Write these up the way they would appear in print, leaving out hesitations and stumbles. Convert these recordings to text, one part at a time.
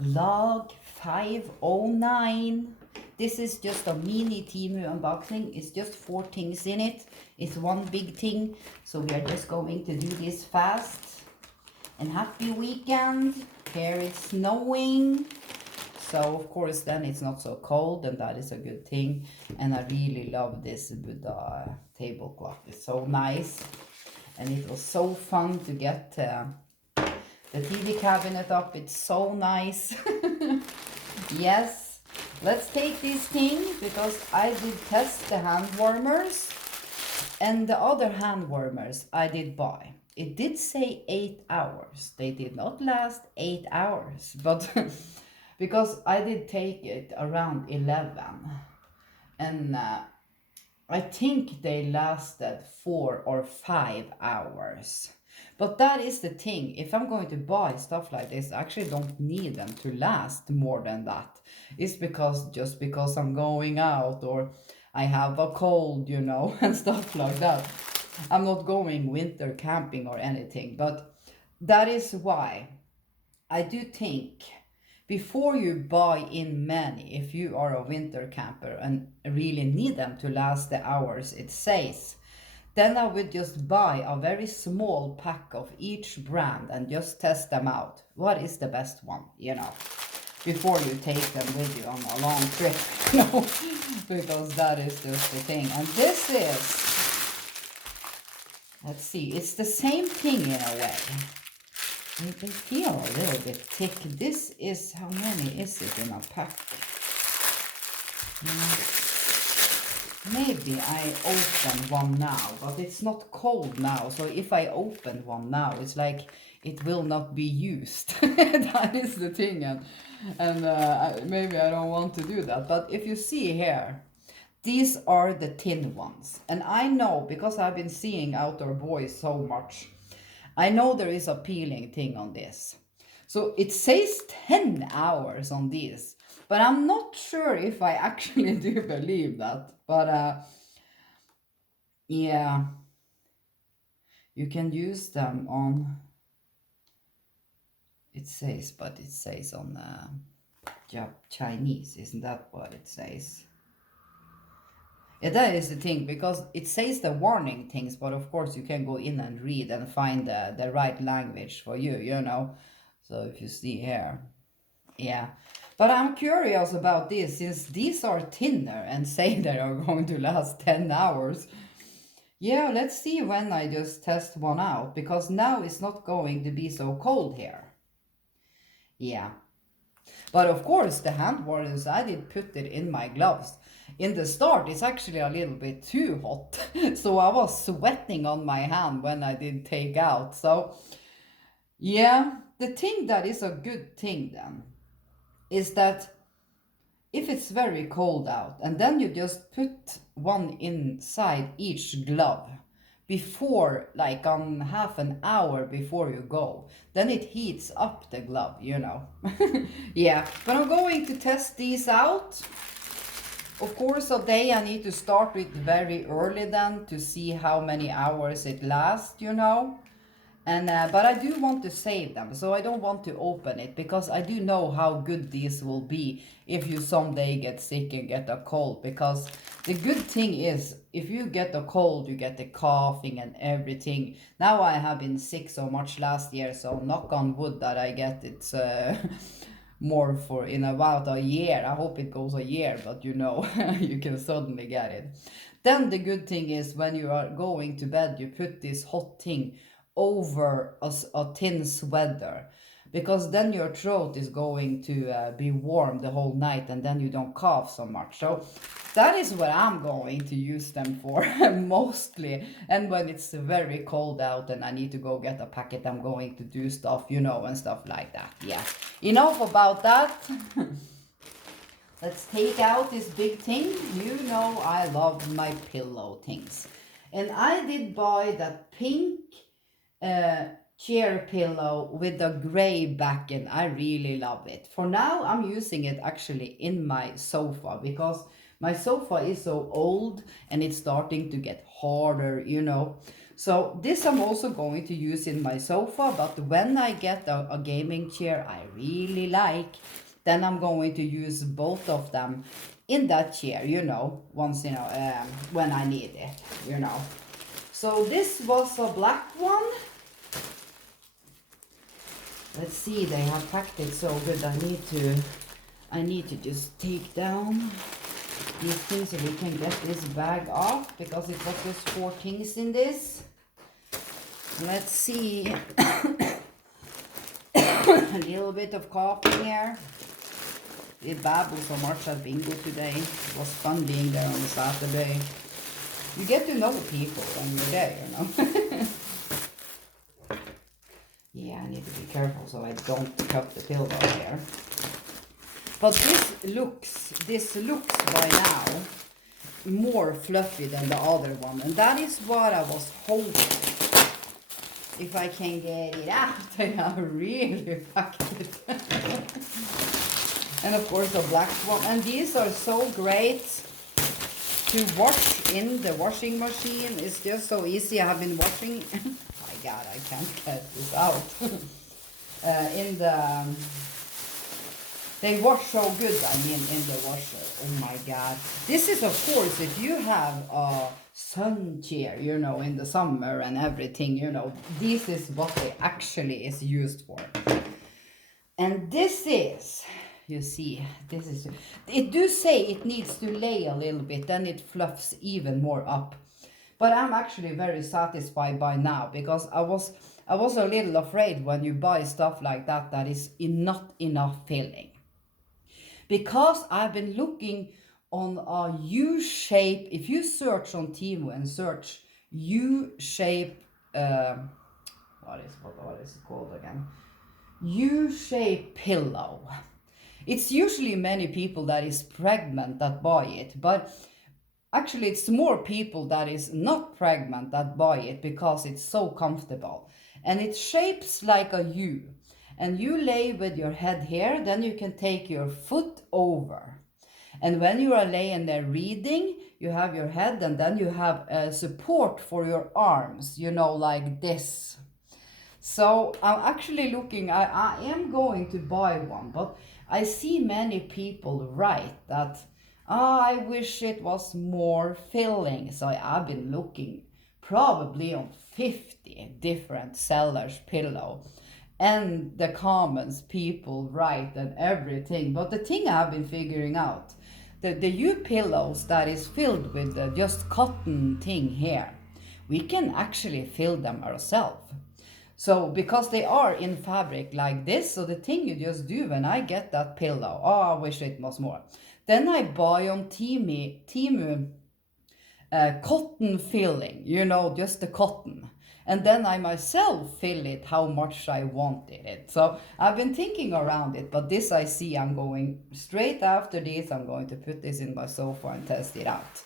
Vlog 509. This is just a mini Temu unboxing. It's just 4 things in it. It's one big thing. So we are just going to do this fast. And happy weekend. Here it's snowing. So of course then it's not so cold, and that is a good thing. And I really love this Buddha tablecloth. It's so nice. And it was so fun to get the TV cabinet up. It's so nice. Yes, let's take this thing because I did test the hand warmers, and the other hand warmers I did buy. It did say 8 hours. They did not last 8 hours, but because I did take it around 11, and I think they lasted 4 or 5 hours. But that is the thing. If I'm going to buy stuff like this, I actually don't need them to last more than that. It's because just because I'm going out or I have a cold, you know, and stuff like that. I'm not going winter camping or anything, but that is why I do think before you buy in many, if you are a winter camper and really need them to last the hours it says, then I would just buy a very small pack of each brand and just test them out. What is the best one, you know, before you take them with you on a long trip, you know, because that is just the thing. And this is, let's see, it's the same thing in a way. They feel a little bit thick. This is, how many is it in a pack? Maybe I open one now, but it's not cold now. So if I open one now, it's like it will not be used. That is the thing. And maybe I don't want to do that. But if you see here, these are the tin ones. And I know, because I've been seeing Outdoor Boys so much, I know there is a peeling thing on this. So it says 10 hours on these, but I'm not sure if I actually do believe that. But yeah, you can use them on, it says, but it says on Chinese. Isn't that what it says? Yeah, that is the thing, because it says the warning things, but of course you can go in and read and find the right language for you, you know. So if you see here, yeah. But I'm curious about this, since these are thinner and say they are going to last 10 hours. Yeah, let's see when I just test one out, because now it's not going to be so cold here. Yeah. But of course, the hand warmers, I did put it in my gloves. In the start, it's actually a little bit too hot. So I was sweating on my hand when I did take out. So yeah, the thing that is a good thing then is that if it's very cold out and then you just put one inside each glove before, like on half an hour before you go, then it heats up the glove, you know. Yeah, but I'm going to test these out. Of course, a day I need to start with very early then to see how many hours it lasts, you know. And but I do want to save them, so I don't want to open it, because I do know how good these will be if you someday get sick and get a cold. Because the good thing is, if you get a cold, you get the coughing and everything. Now I have been sick so much last year, so knock on wood that I get it more for in about a year. I hope it goes a year, but you know, you can suddenly get it. Then the good thing is, when you are going to bed, you put this hot thing over a thin sweater, because then your throat is going to be warm the whole night, and then you don't cough so much. So that is what I'm going to use them for mostly. And when it's very cold out and I need to go get a packet, I'm going to do stuff, you know, and stuff like that. Yeah, enough about that. Let's take out this big thing. You know I love my pillow things. And I did buy that pink chair pillow with a gray back, and I really love it. For now, I'm using it actually in my sofa, because my sofa is so old and it's starting to get harder, you know. So this I'm also going to use in my sofa, but when I get a gaming chair I really like, then I'm going to use both of them in that chair, you know, once, you know, when I need it, you know. So this was a black one. Let's see, they have packed it so good. I need to just take down these things so we can get this bag off, because it was just 4 things in this. Let's see. A little bit of coffee here. We babbled so much at bingo today. It was fun being there on a Saturday. You get to know people when you're there, you know. Yeah, I need to be careful so I don't cut the pillow here. But this looks by now more fluffy than the other one, and that is what I was hoping. If I can get it out, I have really packed it. And of course the black one, and these are so great to wash in the washing machine. It's just so easy. I have been washing. My God, I can't get this out. In the they wash so good, I mean, in the washer. Oh my God. This is, of course, if you have a sun chair, you know, in the summer and everything, you know, this is what it actually is used for. And this is, you see, this is, it do say it needs to lay a little bit, then it fluffs even more up. But I'm actually very satisfied by now, because I was a little afraid when you buy stuff like that that is not enough filling. Because I've been looking on a U-shape, if you search on Temu and search U-shape, what is it called again? U-shape pillow. It's usually many people that is pregnant that buy it, but actually it's more people that is not pregnant that buy it because it's so comfortable. And it shapes like a U. And you lay with your head here, then you can take your foot over. And when you are laying there reading, you have your head, and then you have support for your arms, you know, like this. So I'm actually looking, I am going to buy one, but I see many people write that, oh, I wish it was more filling. So I've been looking probably on 50 different sellers pillow, and the comments people write and everything. But the thing I've been figuring out, the U pillows that is filled with just cotton thing here, we can actually fill them ourselves. So because they are in fabric like this, so the thing you just do when I get that pillow, oh, I wish it was more. Then I buy on Temu cotton filling, you know, just the cotton. And then I myself fill it how much I wanted it. So I've been thinking around it, but this I see I'm going straight after this. I'm going to put this in my sofa and test it out.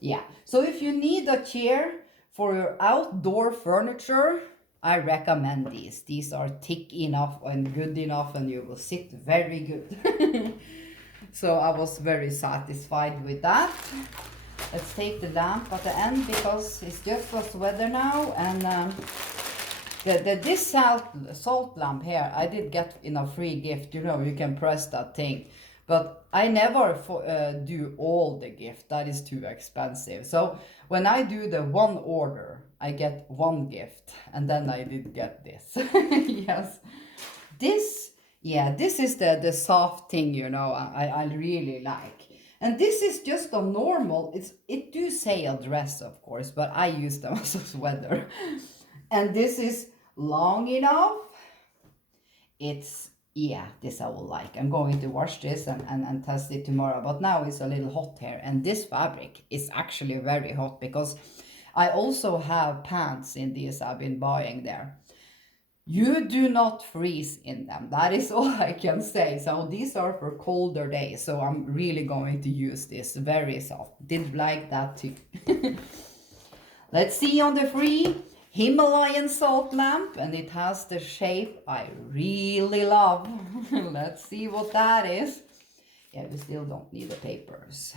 Yeah, so if you need a chair for your outdoor furniture, I recommend these. These are thick enough and good enough, and you will sit very good. So I was very satisfied with that. Let's take the lamp at the end, because it's just was weather now, and this salt lamp here I did get in a free gift. You know, you can press that thing, but I never do all the gift. That is too expensive. So when I do the one order, I get one gift, and then I did get this. Yes, this, yeah, this is the soft thing, you know, I really like. And this is just a normal, it do say a dress, of course, but I use them as a sweater. And this is long enough. It's, yeah, this I will like. I'm going to wash this and test it tomorrow. But now it's a little hot here. And this fabric is actually very hot, because I also have pants in these I've been buying there. You do not freeze in them. That is all I can say. So these are for colder days. So I'm really going to use this. Very soft. Did like that too. Let's see on the free Himalayan salt lamp. And it has the shape I really love. Let's see what that is. Yeah, we still don't need the papers.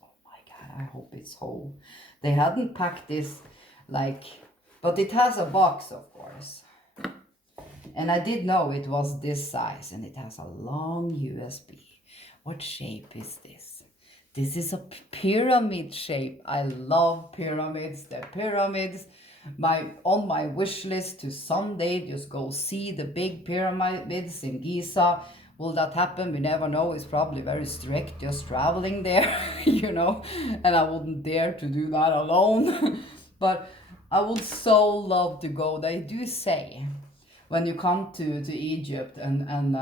Oh my God, I hope it's whole. They hadn't packed this like But it has a box, of course. And I did know it was this size, and it has a long USB. What shape is this? This is a pyramid shape. I love pyramids. The pyramids, on my wish list to someday just go see the big pyramids in Giza. Will that happen? We never know. It's probably very strict just traveling there, you know, and I wouldn't dare to do that alone. But I would so love to go. They do say when you come to Egypt and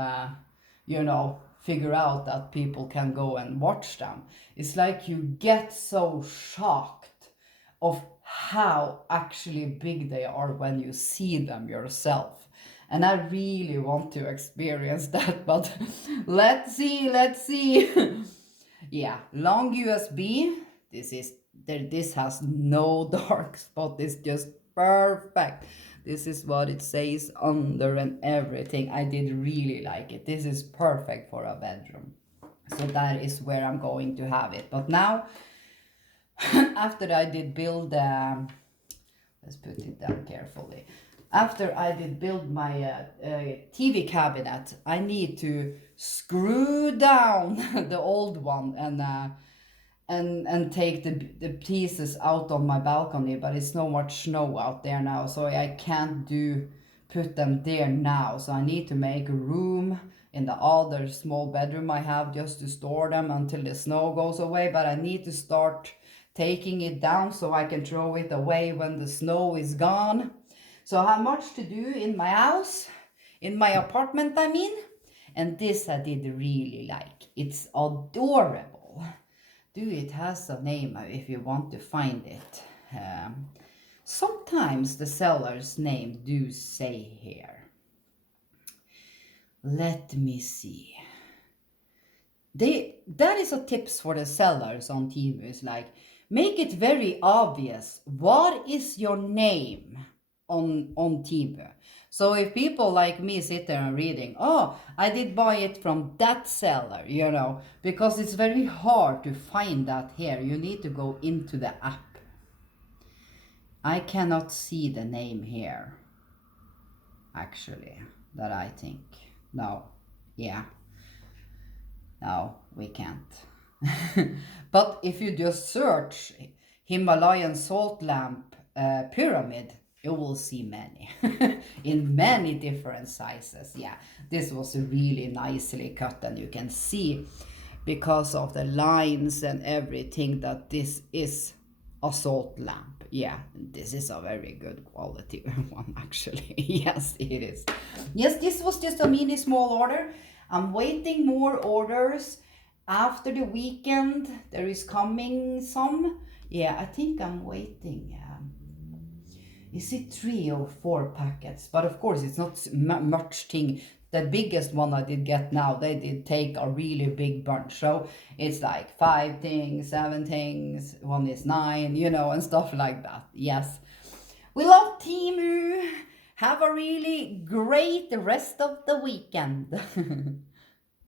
you know, figure out that people can go and watch them, it's like you get so shocked of how actually big they are when you see them yourself. And I really want to experience that, but let's see, let's see. Yeah, long USB. This has no dark spot. It's just perfect. This is what it says under and everything. I did really like it. This is perfect for a bedroom. So that is where I'm going to have it. But now, after I did build, let's put it down carefully. After I did build my TV cabinet, I need to screw down the old one and take the pieces out on my balcony, but it's no much snow out there now, so I can't put them there now. So I need to make a room in the other small bedroom I have just to store them until the snow goes away. But I need to start taking it down so I can throw it away when the snow is gone. So I have much to do in my house, in my apartment, I mean. And this I did really like. It's adorable. It has a name if you want to find it. Sometimes the seller's name do say here. Let me see. That is a tips for the sellers on Temu. It's like, make it very obvious. What is your name on Temu? So if people like me sit there and reading, oh, I did buy it from that seller, you know, because it's very hard to find that here. You need to go into the app. I cannot see the name here, actually, that I think. No, yeah. No, we can't. But if you just search Himalayan salt lamp pyramid, you will see many in many different sizes. Yeah, this was really nicely cut, and you can see because of the lines and everything that this is a salt lamp. Yeah, this is a very good quality one, actually. Yes, it is. Yes, this was just a mini small order. I'm waiting more orders after the weekend. There is coming some. Yeah, I think I'm waiting. Is it 3 or 4 packets? But of course, it's not much thing. The biggest one I did get now, they did take a really big bunch. So it's like 5 things, 7 things, one is 9, you know, and stuff like that. Yes. We love Temu. Have a really great rest of the weekend.